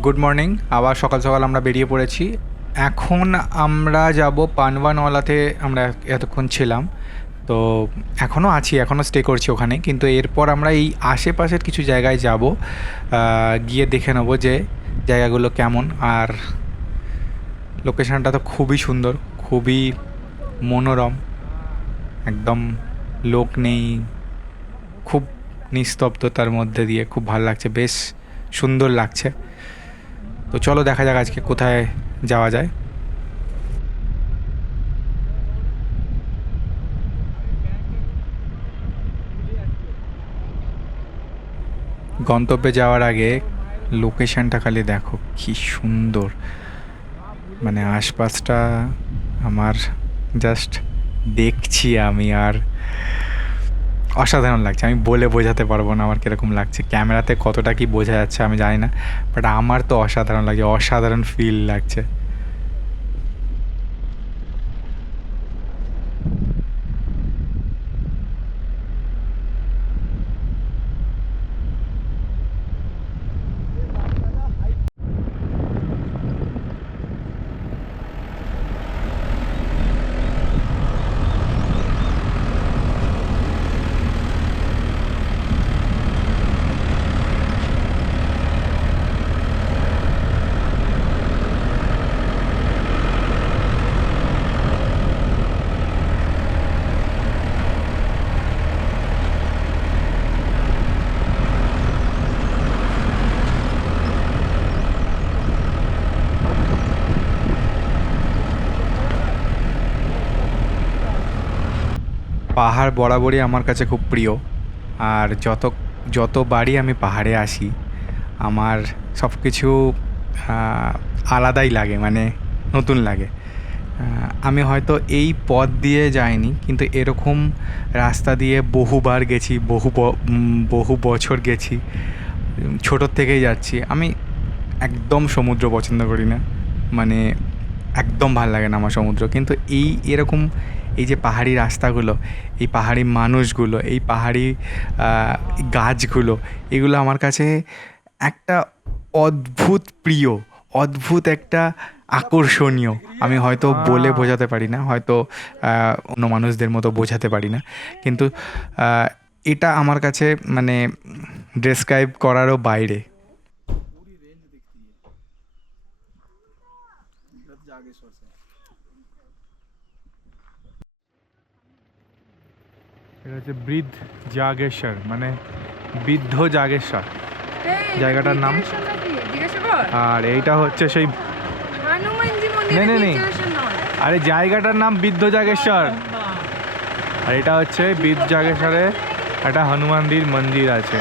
Good morning. আবার সকাল সকাল আমরা বেরিয়ে পড়েছি। এখন আমরা যাব পানওয়ানওয়ালাতে। আমরা এতক্ষণ ছিলাম, তো এখনও আছি, এখনও স্টে করছি ওখানে। কিন্তু এরপর আমরা এই আশেপাশের কিছু জায়গায় যাব, গিয়ে দেখে নেবো যে জায়গাগুলো কেমন। আর লোকেশানটা তো খুবই সুন্দর, খুবই মনোরম, একদম লোক নেই, খুব নিস্তব্ধতার মধ্যে দিয়ে খুব ভালো লাগছে, বেশ সুন্দর লাগছে। তো চলো দেখা যাক আজকে কোথায় যাওয়া যায়। গন্তব্যে যাওয়ার আগে লোকেশনটা খালি দেখো কি সুন্দর, মানে আশপাশটা আমার জাস্ট দেখছি আমি, আর অসাধারণ লাগছে। আমি বলে বোঝাতে পারবো না আমার কীরকম লাগছে, ক্যামেরাতে কতটা কি বোঝা যাচ্ছে আমি জানি না, বাট আমার তো অসাধারণ লাগছে, অসাধারণ ফিল লাগছে। পাহাড় বরাবরই আমার কাছে খুব প্রিয়, আর যতবারই আমি পাহাড়ে আসি আমার সব কিছু আলাদাই লাগে, মানে নতুন লাগে। আমি হয়তো এই পথ দিয়ে যাইনি, কিন্তু এরকম রাস্তা দিয়ে বহুবার গেছি, বহু বছর গেছি, ছোটোর থেকেই যাচ্ছি। আমি একদম সমুদ্র পছন্দ করি না, মানে একদম ভাল লাগে না আমার সমুদ্র। কিন্তু এরকম এই যে পাহাড়ি রাস্তাগুলো, এই পাহাড়ি মানুষগুলো, এই পাহাড়ি গাছগুলো, এগুলো আমার কাছে একটা অদ্ভুত প্রিয়, অদ্ভুত একটা আকর্ষণীয়। আমি হয়তো বলে বোঝাতে পারি না, হয়তো অন্য মানুষদের মতো বোঝাতে পারি না, কিন্তু এটা আমার কাছে মানে ডেসক্রাইব করারও বাইরে। এটা হচ্ছে বৃদ্ধ জাগেশ্বর, মানে বৃদ্ধ জাগেশ্বর জায়গাটার নাম। আর এইটা হচ্ছে সেই নেই, আরে জায়গাটার নাম বৃদ্ধ জাগেশ্বর। আর এটা হচ্ছে বৃদ্ধ জাগেশ্বরে একটা হনুমানজির মন্দির আছে।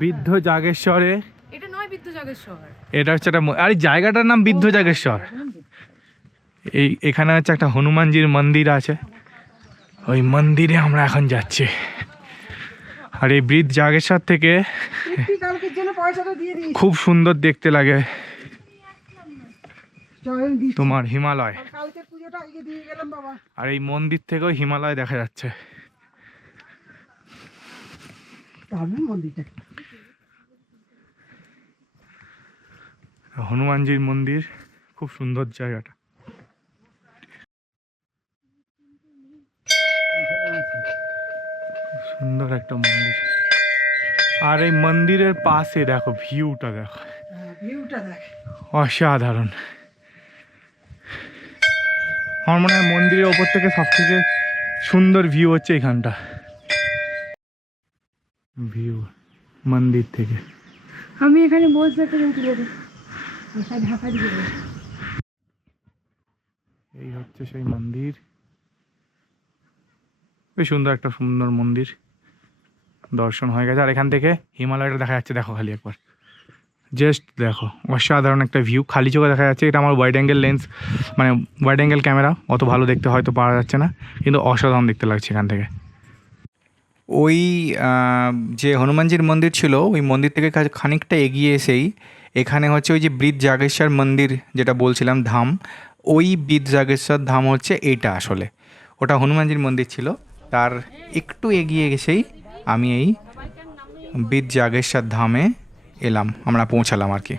বৃদ্ধ জাগেশ্বরে এটা নয়, বৃদ্ধ জাগেশ্বর এটা হচ্ছে একটা, আরে জায়গাটার নাম বৃদ্ধ জাগেশ্বর। এখানে হচ্ছে একটা হনুমানজির মন্দির আছে, ওই মন্দিরে আমরা এখন যাচ্ছি। আর এই বৃদ্ধ জাগেশ্বর থেকে খুব সুন্দর দেখতে লাগে তোমার হিমালয়, আর এই মন্দির থেকেও হিমালয় দেখা যাচ্ছে। হনুমানজির মন্দির, খুব সুন্দর জায়গাটা। সুন্দর একটা মন্দির, আর এই মন্দিরের পাশে দেখো ভিউটা, দেখো অসাধারণ। আমার মনে হয় মন্দিরের ওপর থেকে সব থেকে সুন্দর ভিউ হচ্ছে এখানটা, ভিউ মন্দির থেকে। আমি এখানে বসে এই হচ্ছে সেই মন্দির, বেশ সুন্দর একটা সুন্দর মন্দির, দর্শন হয়ে গেছে। আর এখান থেকে হিমালয়টা দেখা যাচ্ছে, দেখো খালি একবার, জাস্ট দেখো অসাধারণ একটা ভিউ, খালি চোখে দেখা যাচ্ছে। এটা আমার ওয়াইড অ্যাঙ্গেল লেন্স, মানে ওয়াইড অ্যাঙ্গেল ক্যামেরা, অত ভালো দেখতে হয়তো পাওয়া যাচ্ছে না, কিন্তু অসাধারণ দেখতে লাগছে এখান থেকে। ওই যে হনুমানজির মন্দির ছিল, ওই মন্দির থেকে খানিকটা এগিয়ে এসেই এখানে হচ্ছে ওই যে বৃদ্ধ জাগেশ্বর মন্দির যেটা বলছিলাম ধাম, ওই বৃদ্ধ জাগেশ্বর ধাম হচ্ছে এইটা আসলে। ওটা হনুমানজির মন্দির ছিল, তার একটু এগিয়ে গেছেই আমি এই বিদ জাগেশ্বর ধামে এলাম, আমরা পৌঁছালাম আর কি।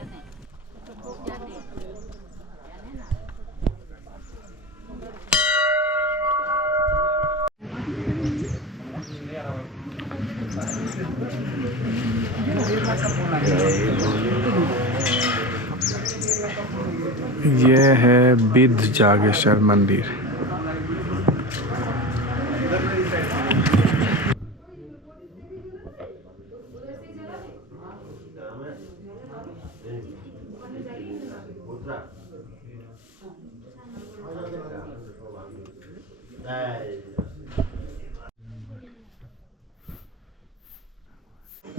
ये है बिद जागेश्वर मंदिर।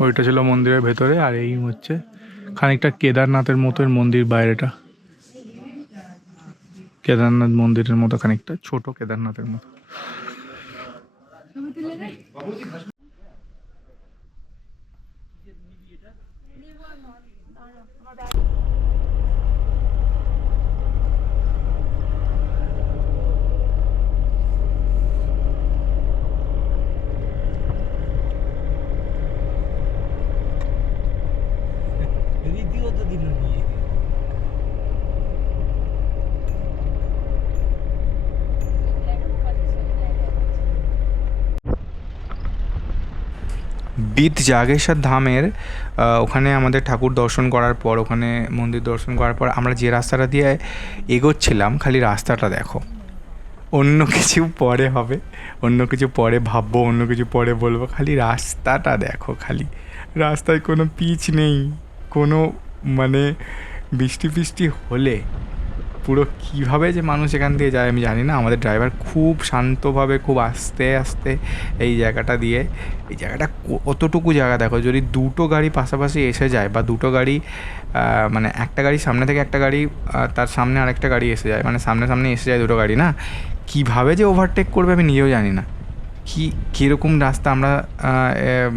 ওইটা ছিল মন্দিরের ভেতরে, আর এই হচ্ছে খানিকটা কেদারনাথের মতো মন্দির। বাইরেটা কেদারনাথ মন্দিরের মতো, খানিকটা ছোট কেদারনাথের মতো। বিদ জাগেশ্বর ধামের ওখানে আমাদের ঠাকুর দর্শন করার পর, ওখানে মন্দির দর্শন করার পর আমরা যে রাস্তাটা দিয়ে এগোচ্ছিলাম, খালি রাস্তাটা দেখো। অন্য কিছু পরে হবে, অন্য কিছু পরে ভাববো, অন্য কিছু পরে বলবো, খালি রাস্তাটা দেখো। খালি রাস্তায় কোনো পিচ নেই, কোনো মানে বৃষ্টি ফিষ্টি হলে পুরো কীভাবে যে মানুষ এখান দিয়ে যায় আমি জানি না। আমাদের ড্রাইভার খুব শান্তভাবে, খুব আস্তে আস্তে এই জায়গাটা দিয়ে, এই জায়গাটা কতটুকু জায়গা দেখো, যদি দুটো গাড়ি পাশাপাশি এসে যায়, বা দুটো গাড়ি মানে একটা গাড়ি সামনে থেকে একটা গাড়ি তার সামনে আরেকটা গাড়ি এসে যায়, মানে সামনে সামনে এসে যায় দুটো গাড়ি, না কীভাবে যে ওভারটেক করবে আমি নিজেও জানি না। কীরকম রাস্তা আমরা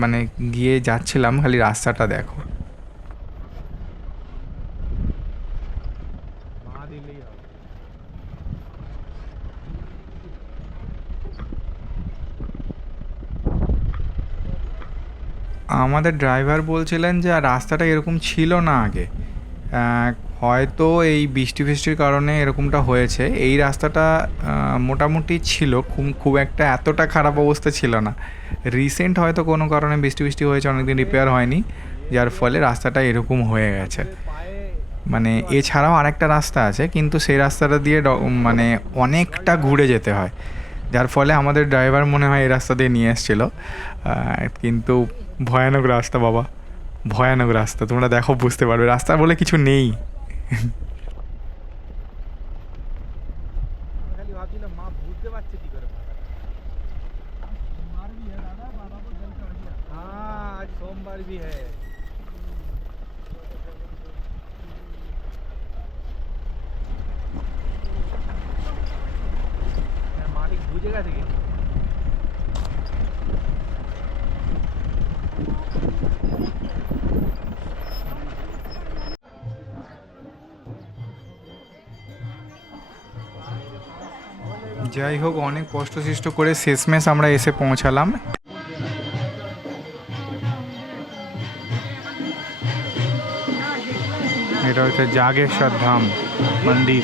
মানে গিয়ে যাচ্ছিলাম, খালি রাস্তাটা দেখো। আমাদের ড্রাইভার বলছিলেন যে রাস্তাটা এরকম ছিল না আগে, হয়তো এই বৃষ্টি ফিষ্টির কারণে এরকমটা হয়েছে। এই রাস্তাটা মোটামুটি ছিল, খুব একটা এতটা খারাপ অবস্থা ছিল না। রিসেন্ট হয়তো কোনো কারণে বৃষ্টি হয়েছে, অনেকদিন রিপেয়ার হয়নি, যার ফলে রাস্তাটা এরকম হয়ে গেছে। মানে এছাড়াও আরেকটা রাস্তা আছে, কিন্তু সেই রাস্তাটা দিয়ে মানে অনেকটা ঘুরে যেতে হয়, যার ফলে আমাদের ড্রাইভার মনে হয় এই রাস্তা দিয়ে নিয়ে এসেছিলো। কিন্তু ভয়ানক রাস্তা বাবা, ভয়ানক রাস্তা। তোমরা দেখো, বুঝতে পারবে রাস্তা বলে কিছু নেই। সোমবার भी है। মালিক বুঝে গেছে কি? যাই হোক, অনেক কষ্ট করে শেষমেশ আমরা এসে পৌঁছালাম। এটা হচ্ছে জাগেশ্বর ধাম মন্দির।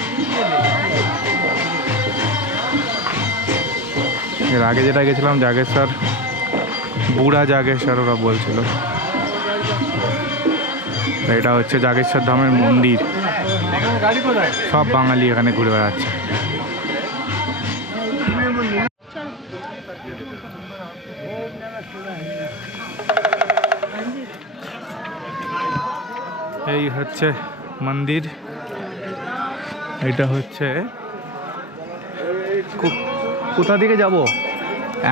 এর আগে যেটা গেছিলাম জাগেশ্বর, বুড়া জাগেশ্বর ওরা বলছিল। এটা হচ্ছে জাগেশ্বর ধামের মন্দির। সব বাঙালি এখানে ঘুরে বেড়াচ্ছে। এই হচ্ছে মন্দির। এটা হচ্ছে কোথা দিকে যাব?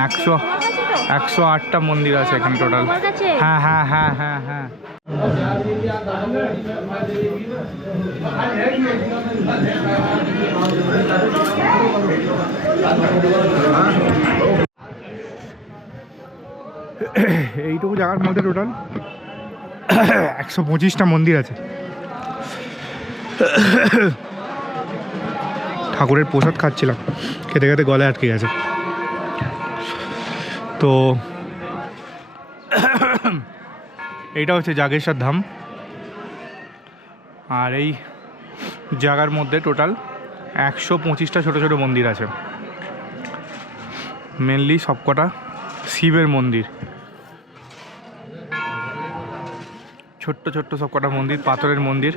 108টা মন্দির আছে এখানে টোটাল। হ্যাঁ হ্যাঁ হ্যাঁ হ্যাঁ হ্যাঁ। এইটুকু জায়গার মধ্যে টোটাল 125টা মন্দির আছে। ঠাকুরের প্রসাদ খাচ্ছিলাম, খেতে খেতে গলায় আটকে গেছে। তো এইটা হচ্ছে জাগেশ্বর ধাম। আর এই জায়গার মধ্যে টোটাল 125টা ছোটো ছোটো মন্দির আছে। মেনলি সবকটা শিবের মন্দির, ছোট্ট ছোট্ট সবকটা মন্দির, পাথরের মন্দির।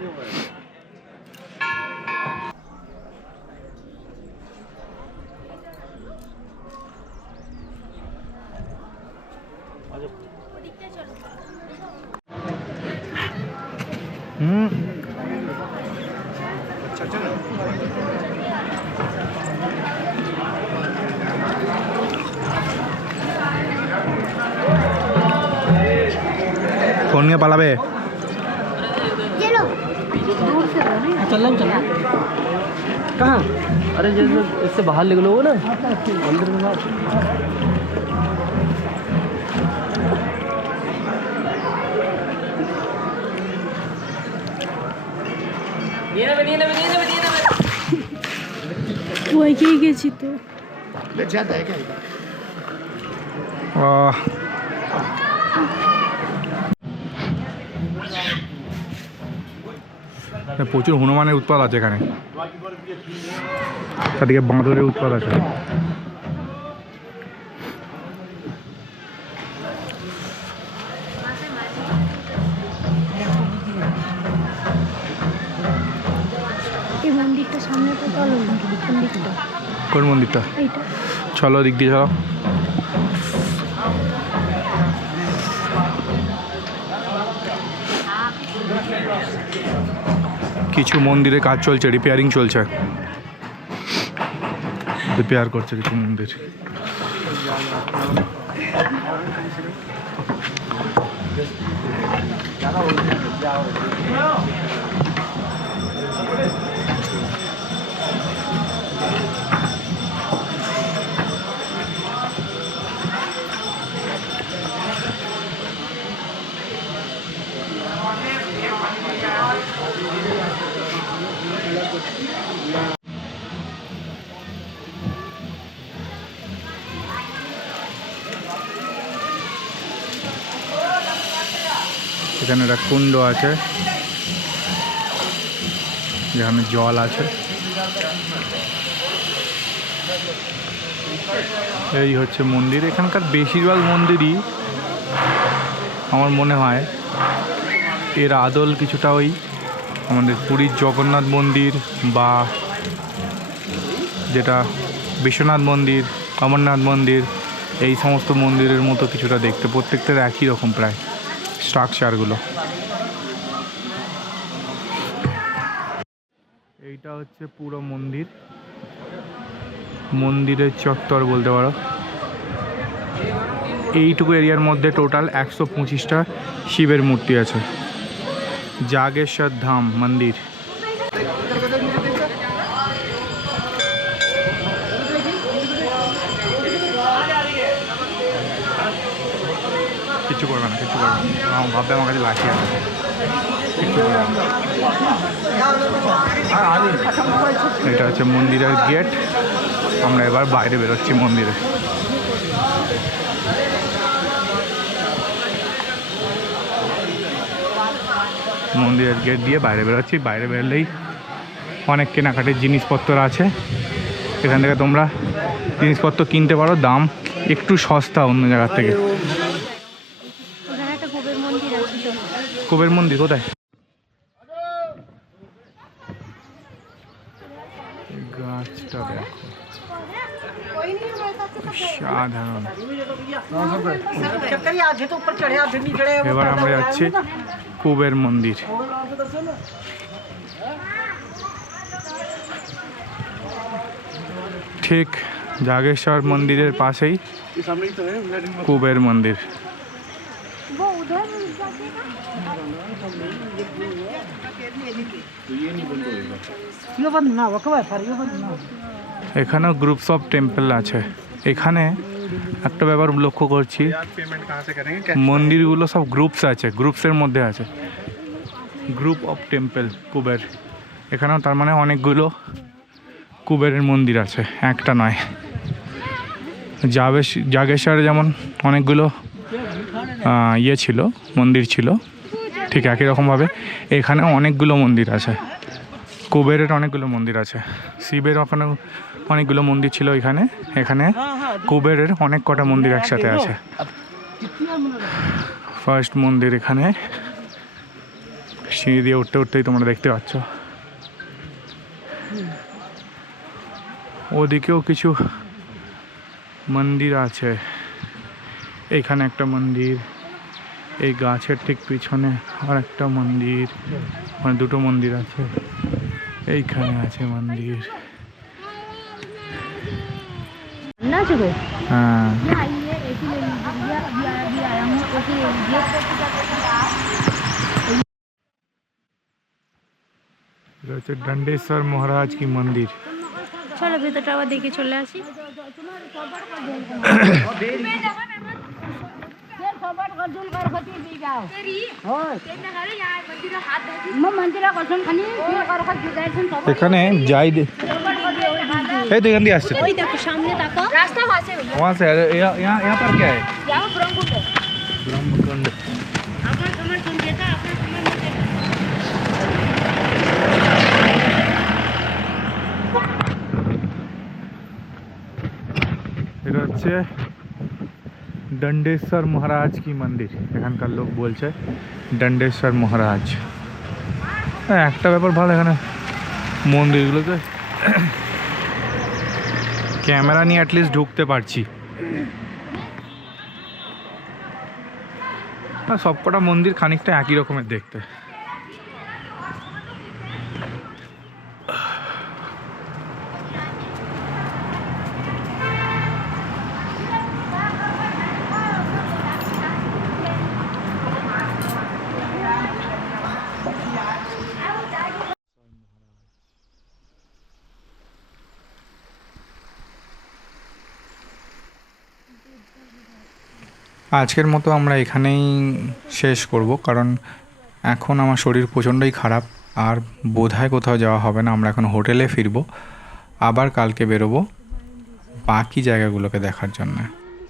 फोन নিয়ে পালাবে। चल कहाँ? अरे जैसे इससे बाहर निकलो ना अंदर में बाहर। ওইকেই গেছি তো। প্রচুর হনুমানের উৎপাত আছে এখানে, চারদিকে বাঁদরের উৎপাত আছে। এই মন্দিরটা সামনে তো চলো, কোন দিকটা? কোন মন্দিরটা? এইটা। চলো দিক দিয়ে চলো। কিছু মন্দিরে কাজ চলছে, রিপেয়ারিং চলছে, রিপেয়ার করছে কিছু মন্দির। এখানে একটা কুণ্ড আছে যেখানে জল আছে। এই হচ্ছে মন্দির। এখানকার বেশিরভাগ মন্দিরই আমার মনে হয় এর আদল কিছুটা ওই আমাদের পুরীর জগন্নাথ মন্দির বা যেটা বিশ্বনাথ মন্দির, অমরনাথ মন্দির, এই সমস্ত মন্দিরের মতো কিছুটা দেখতে। প্রত্যেকটার একই রকম প্রায় স্ট্রাকচারগুলো। এইটা হচ্ছে পুরো মন্দির, মন্দিরের চত্বর বলতে পারো। এইটুকু এরিয়ার মধ্যে টোটাল 125টা শিবের মূর্তি আছে। জাগেশ্বর ধাম মন্দির। কিছু করবে না, কিছু করবে না, ভাববে আমার কাছে লাঠি আছে। এটা হচ্ছে মন্দিরের গেট। আমরা এবার বাইরে বেরোচ্ছি মন্দিরে। মন্দিরের গেট দিয়ে বাইরে বেরোচ্ছি। বাইরে বেরোলেই অনেক কেনাকাটির জিনিসপত্র আছে। এখান থেকে তোমরা জিনিসপত্র কিনতে পারো, দাম একটু সস্তা অন্য জায়গার থেকে। কুবের মন্দির কোথায়? গাছটা দেখো, সাধারণ। এবার আমরা যাচ্ছি কুবের মন্দির। ঠিক জাগেশ্বর মন্দিরের পাশেই কুবের মন্দির। এখানেও গ্রুপস অফ টেম্পল আছে। এখানে একটা ব্যাপার লক্ষ্য করছি, মন্দিরগুলো সব গ্রুপস আছে, গ্রুপসের মধ্যে আছে। Group of temple Kuber. এখানেও তার মানে অনেকগুলো কুবেরের মন্দির আছে, একটা নয়। জাগেশ্বরে যেমন অনেকগুলো ইয়ে ছিল, মন্দির ছিল। ঠিক একই রকমভাবে এখানে অনেকগুলো মন্দির আছে, কুবেরের অনেকগুলো মন্দির আছে, শিবের ওখানে অনেকগুলো মন্দির ছিল এখানে। এখানে কুবেরের অনেক কটা মন্দির একসাথে আছে। ফার্স্ট মন্দির এখানে, সিঁড়ি দিয়ে উঠতে উঠতেই তোমরা দেখতে পাচ্ছ। ওদিকেও কিছু মন্দির আছে, এইখানে একটা মন্দির, এই গাছের ঠিক পিছনে আর একটা মন্দির, মানে দুটো মন্দির আছে। এইখানে আছে মন্দির। না চুকো হ্যাঁ, এটা হচ্ছে দণ্ডেশ্বর মহারাজ কি মন্দির। চলো ভেতরটা আবার দেখে চলে আসি। এখানে যাই এই তো এখান দিয়ে আসছে, ওই দেখো সামনে তাকো, রাস্তা আছে वहाँ से यहाँ पर क्या है? যাও ব্রহ্মকুণ্ড। ब्रह्मकुंड। আপনার সময় কোন যেটা আপনার সময় মধ্যে এটা হচ্ছে দণ্ডেশ্বর মহারাজ কি মন্দির। এখানকার লোক বলছে দণ্ডেশ্বর মহারাজ। হ্যাঁ, একটা ব্যাপার ভালো, এখানে মন্দিরগুলোতে ক্যামেরা নিয়ে অ্যাটলিস্ট ঢুকতে পারছি। সবকটা মন্দির খানিকটা একই রকমের দেখতে। আজকের মতো আমরা এখানেই শেষ করব, কারণ এখন আমার শরীর প্রচণ্ডই খারাপ, আর বোধহয় কোথাও যাওয়া হবে না। আমরা এখন হোটেলে ফিরবো, আবার কালকে বেরোবো বাকি জায়গাগুলোকে দেখার জন্য।